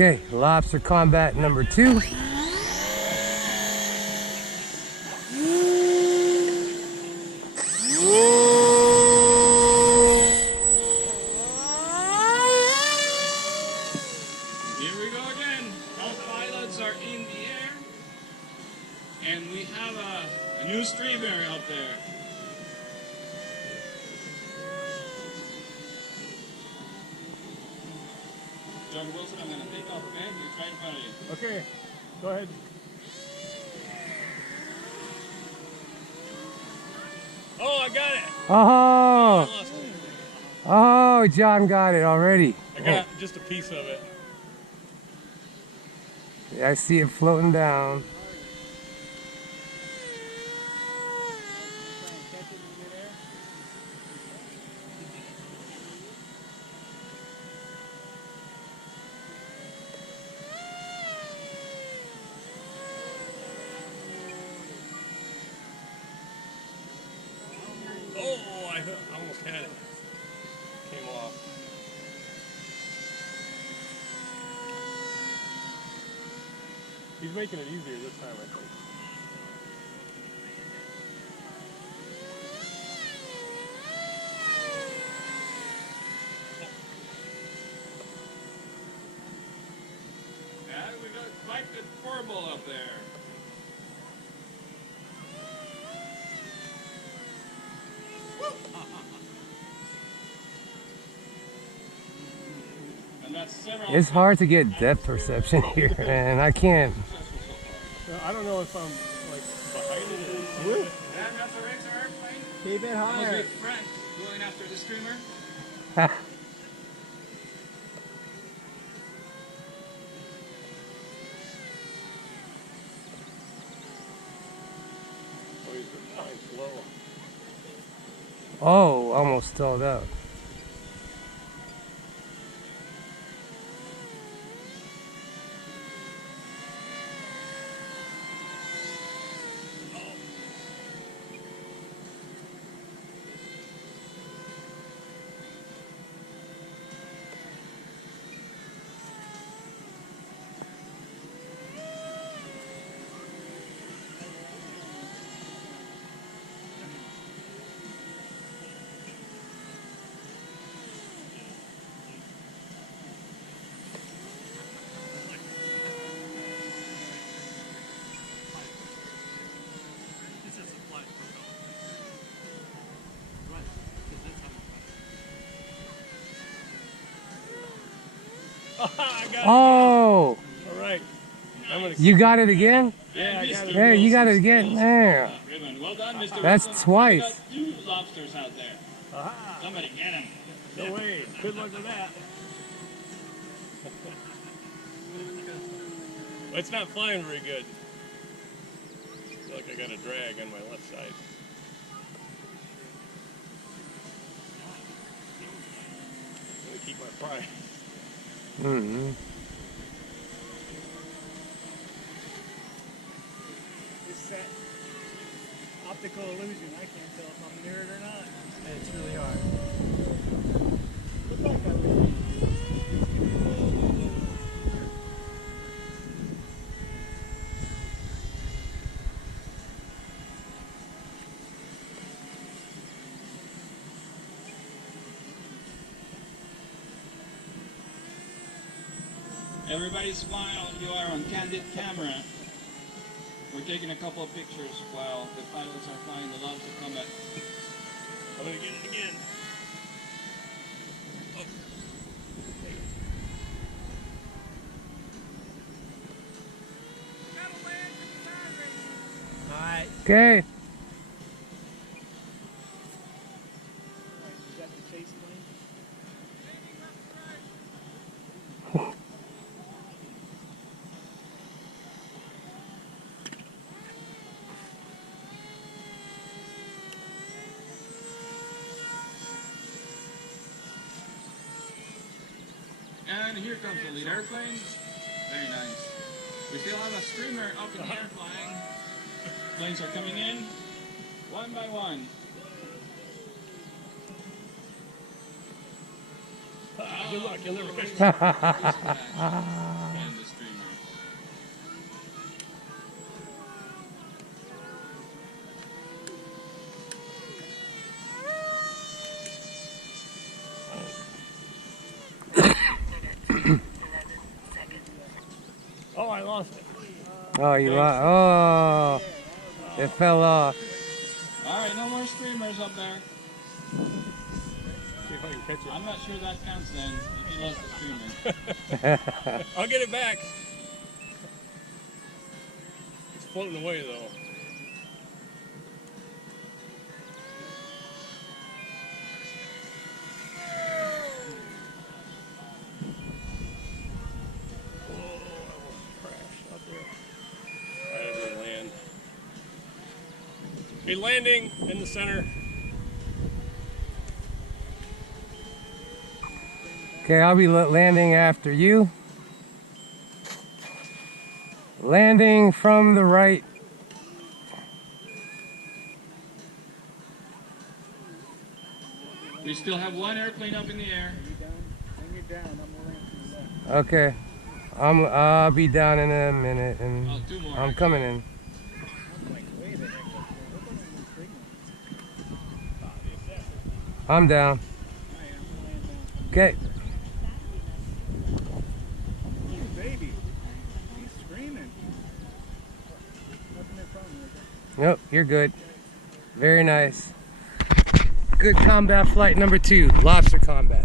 Okay, Lobster Combat number 2. Here we go again. All pilots are in the air. And we have a new streamer out there. John Wilson, I'm going to take off, okay? You're right in front of you. Okay, go ahead. Oh, I got it. Oh, I lost it. oh, John got it already. I got just a piece of it. Yeah, I see it floating down. Oh, I almost had it. Came off. He's making it easier this time, I think. And we got quite the furball up there. And that's several. It's hard to get depth perception here, and I can't. I don't know if I'm like behind it. And that's a racer airplane. Keep it That was higher. with Frank going after the streamer. Oh, he's flying slow. Oh, almost stalled out. I got it. Oh, All right. I'm gonna. you got it again? Yeah, I got it. Hey, you got it again. There. Ribbon. Well done, Mr. That's Wilson. twice. We got 2 lobsters out there. Aha. Somebody get him. No way. Good luck with that. Well, it's not flying very good. I feel like I got a drag on my left side. I'm gonna keep my pride. Mm-hmm. It's that optical illusion. I can't tell if I'm near it or not. It's really hard. Look like I was. Everybody smile. You are on candid camera. We're taking a couple of pictures while the pilots are flying the Lobster Combat. I'm gonna get it again. Oh. All right. Okay. Is that the chase plane? And here comes the lead airplane. Very nice. We still have a streamer up in the air flying. Planes are coming in, one by one. Good luck, you'll never catch This it. guy. Oh, you lost. Oh, it fell off. Alright, no more streamers up there. See if I can catch it. I'm not sure that counts then, if you lost the streamer. I'll get it back. It's floating away though. Be landing in the center. Okay, I'll be landing after you. Landing from the right. We still have one airplane up in the air. When you're down, I'm going to the left. Okay, I'll be down in a minute, and Oh, two more. I'm coming in. I'm like, wait a heck, nobody wants signal. I'm down. I am going to land down. Okay. Ooh, baby. He's screaming. Nothing in front of me. Nope, you're good. Very nice. Good combat flight number 2, Lobster Combat.